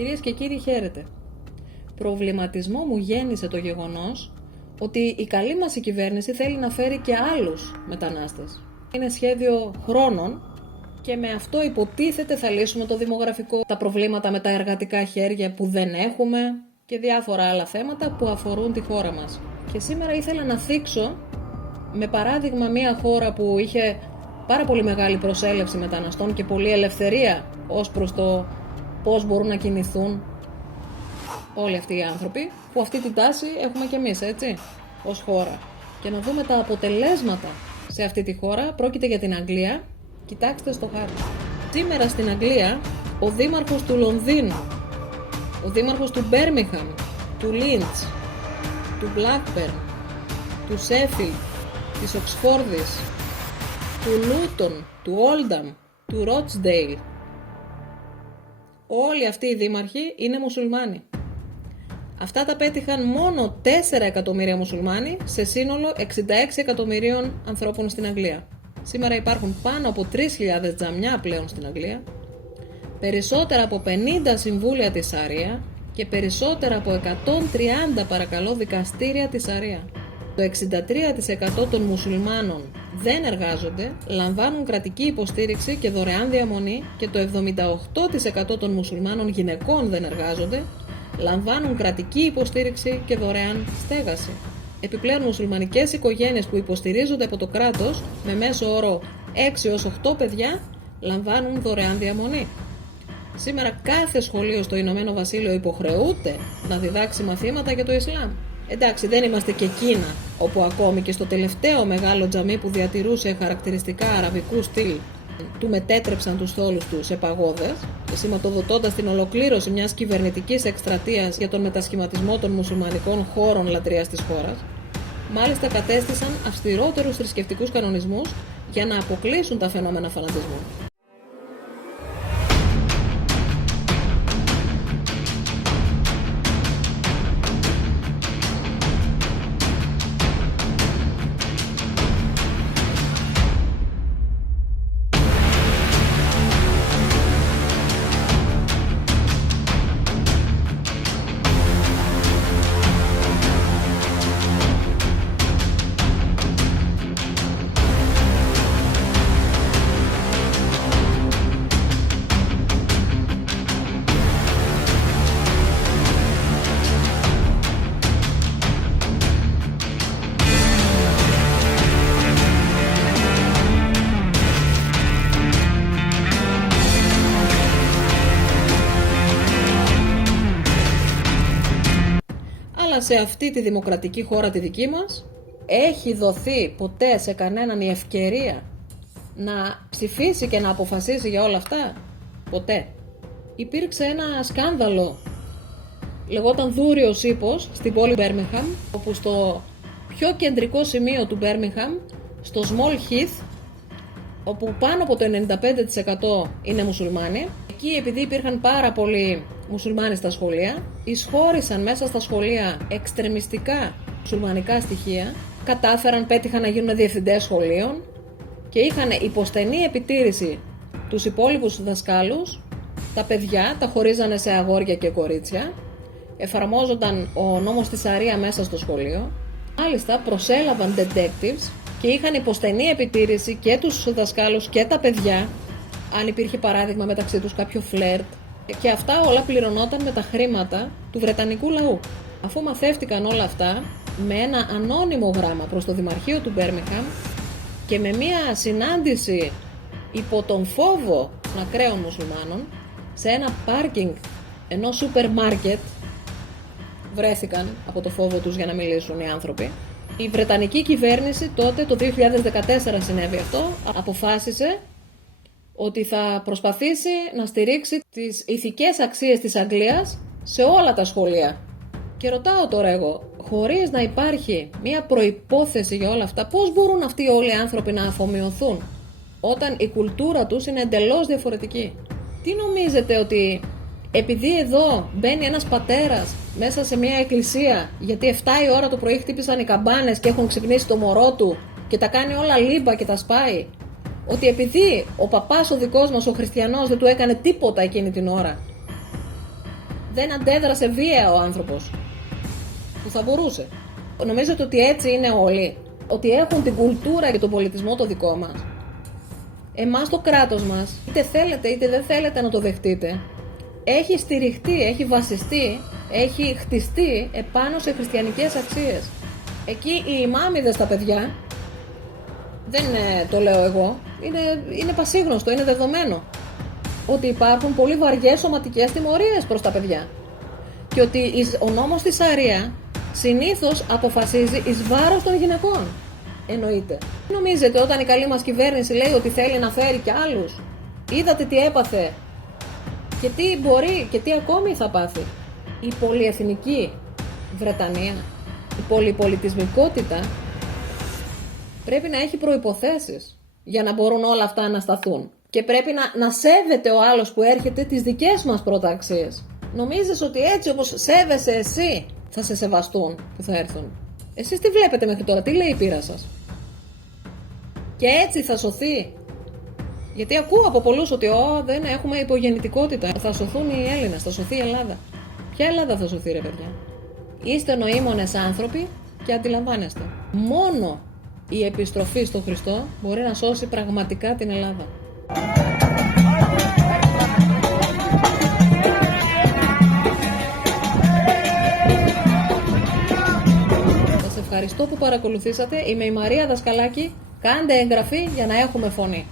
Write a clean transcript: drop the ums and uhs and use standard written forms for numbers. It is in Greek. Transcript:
Κυρίες και κύριοι, χαίρετε. Προβληματισμό μου γέννησε το γεγονός ότι η καλή μας η κυβέρνηση θέλει να φέρει και άλλους μετανάστες. Είναι σχέδιο χρόνων και με αυτό υποτίθεται θα λύσουμε το δημογραφικό, τα προβλήματα με τα εργατικά χέρια που δεν έχουμε και διάφορα άλλα θέματα που αφορούν τη χώρα μας. Και σήμερα ήθελα να θίξω με παράδειγμα μια χώρα που είχε πάρα πολύ μεγάλη προσέλευση μεταναστών και πολλή ελευθερία ως προς το πώς μπορούν να κινηθούν όλοι αυτοί οι άνθρωποι, που αυτή την τάση έχουμε κι εμείς, έτσι, ως χώρα. Και να δούμε τα αποτελέσματα σε αυτή τη χώρα. Πρόκειται για την Αγγλία. Κοιτάξτε στο χάρτη. Σήμερα στην Αγγλία, ο δήμαρχος του Λονδίνου, ο δήμαρχος του Μπέρμιγχαμ, του Λίντς, του Μπλάκμπερν, του Σέφιλντ, της Οξφόρδης, του Λούτον, του Όλνταμ, του Ρότσντεϊλ, όλοι αυτοί οι δήμαρχοι είναι μουσουλμάνοι. Αυτά τα πέτυχαν μόνο 4 εκατομμύρια μουσουλμάνοι σε σύνολο 66 εκατομμυρίων ανθρώπων στην Αγγλία. Σήμερα υπάρχουν πάνω από 3.000 τζαμιά πλέον στην Αγγλία, περισσότερα από 50 συμβούλια της Σαρία και περισσότερα από 130 παρακαλώ δικαστήρια της Σαρία. Το 63% των μουσουλμάνων δεν εργάζονται, λαμβάνουν κρατική υποστήριξη και δωρεάν διαμονή και το 78% των μουσουλμάνων γυναικών δεν εργάζονται, λαμβάνουν κρατική υποστήριξη και δωρεάν στέγαση. Επιπλέον, μουσουλμανικές οικογένειες που υποστηρίζονται από το κράτος με μέσο όρο 6 έως 8 παιδιά λαμβάνουν δωρεάν διαμονή. Σήμερα κάθε σχολείο στο Ηνωμένο Βασίλειο υποχρεούται να διδάξει μαθήματα για το Ισλάμ. Εντάξει, δεν είμαστε και Κίνα, όπου ακόμη και στο τελευταίο μεγάλο τζαμί που διατηρούσε χαρακτηριστικά αραβικού στυλ του μετέτρεψαν τους θόλους του σε παγόδες, σηματοδοτώντας την ολοκλήρωση μιας κυβερνητικής εκστρατείας για τον μετασχηματισμό των μουσουλμανικών χώρων λατρείας της χώρας. Μάλιστα κατέστησαν αυστηρότερους θρησκευτικούς κανονισμούς για να αποκλείσουν τα φαινόμενα φανατισμού. Αλλά σε αυτή τη δημοκρατική χώρα τη δική μας έχει δοθεί ποτέ σε κανέναν η ευκαιρία να ψηφίσει και να αποφασίσει για όλα αυτά? Ποτέ. Υπήρξε ένα σκάνδαλο, λεγόταν Δούριος Ύπος, στην πόλη Μπέρμιγχαμ, όπου στο πιο κεντρικό σημείο του Μπέρμιγχαμ, στο Small Heath, όπου πάνω από το 95% είναι μουσουλμάνοι, εκεί επειδή υπήρχαν πάρα πολλοί μουσουλμάνοι στα σχολεία, εισχώρησαν μέσα στα σχολεία εξτρεμιστικά μουσουλμανικά στοιχεία, πέτυχαν να γίνουν διευθυντές σχολείων και είχαν υποστενή επιτήρηση τους υπόλοιπους δασκάλους, τα παιδιά τα χωρίζανε σε αγόρια και κορίτσια, εφαρμόζονταν ο νόμος της Σαρία μέσα στο σχολείο, μάλιστα προσέλαβαν detectives και είχαν υποστενή επιτήρηση και τους δασκάλους και τα παιδιά, αν υπήρχε παράδειγμα μεταξύ τους κάποιο φλερτ, και αυτά όλα πληρωνόταν με τα χρήματα του βρετανικού λαού. Αφού μαθεύτηκαν όλα αυτά, με ένα ανώνυμο γράμμα προς το Δημαρχείο του Μπέρμιγχαμ και με μια συνάντηση υπό τον φόβο των ακραίων μουσουλμάνων, σε ένα πάρκινγκ ενός σούπερ μάρκετ βρέθηκαν από το φόβο τους για να μιλήσουν οι άνθρωποι. Η Βρετανική κυβέρνηση τότε, το 2014 συνέβη αυτό, αποφάσισε ότι θα προσπαθήσει να στηρίξει τις ηθικές αξίες της Αγγλίας σε όλα τα σχολεία. Και ρωτάω τώρα εγώ, χωρίς να υπάρχει μια προϋπόθεση για όλα αυτά, πώς μπορούν αυτοί όλοι οι άνθρωποι να αφομοιωθούν όταν η κουλτούρα τους είναι εντελώς διαφορετική? Τι νομίζετε, ότι επειδή εδώ μπαίνει ένας πατέρας μέσα σε μια εκκλησία, γιατί 7 η ώρα το πρωί χτύπησαν οι καμπάνες και έχουν ξυπνήσει το μωρό του και τα κάνει όλα λίμπα και τα σπάει, ότι επειδή ο παπάς ο δικός μας, ο χριστιανός, δεν του έκανε τίποτα εκείνη την ώρα, Δεν αντέδρασε βία ο άνθρωπος που θα μπορούσε. Νομίζετε ότι έτσι είναι όλοι? Ότι έχουν την κουλτούρα και τον πολιτισμό το δικό μας? Εμάς το κράτος μας, είτε θέλετε είτε δεν θέλετε να το δεχτείτε, έχει στηριχτεί, έχει βασιστεί, έχει χτιστεί επάνω σε χριστιανικές αξίες. Εκεί οι ημάμιδες τα παιδιά, δεν το λέω εγώ, είναι πασίγνωστο, είναι δεδομένο ότι υπάρχουν πολύ βαριές σωματικές τιμωρίες προς τα παιδιά και ότι ο νόμος της Σαρία συνήθως αποφασίζει εις βάρος των γυναικών. Εννοείται. Νομίζετε όταν η καλή μας κυβέρνηση λέει ότι θέλει να φέρει κι άλλους? Είδατε τι έπαθε και τι μπορεί και τι ακόμη θα πάθει η πολυεθνική Βρετανία? Η πολυπολιτισμικότητα πρέπει να έχει προϋποθέσεις για να μπορούν όλα αυτά να σταθούν. Και πρέπει να σέβεται ο άλλος που έρχεται τις δικές μας προταξίες. Νομίζεις ότι έτσι όπως σέβεσαι εσύ θα σε σεβαστούν που θα έρθουν? Εσείς τι βλέπετε μέχρι τώρα, τι λέει η πείρα σας? Και έτσι θα σωθεί? Γιατί ακούω από πολλούς ότι δεν έχουμε υπογεννητικότητα. Θα σωθούν οι Έλληνες, θα σωθεί η Ελλάδα. Ποια Ελλάδα θα σωθεί, ρε παιδιά? Είστε νοήμονες άνθρωποι και αντιλαμβάνεστε. Μόνο η επιστροφή στον Χριστό μπορεί να σώσει πραγματικά την Ελλάδα. Σας ευχαριστώ που παρακολουθήσατε. Είμαι η Μαρία Δασκαλάκη. Κάντε εγγραφή για να έχουμε φωνή.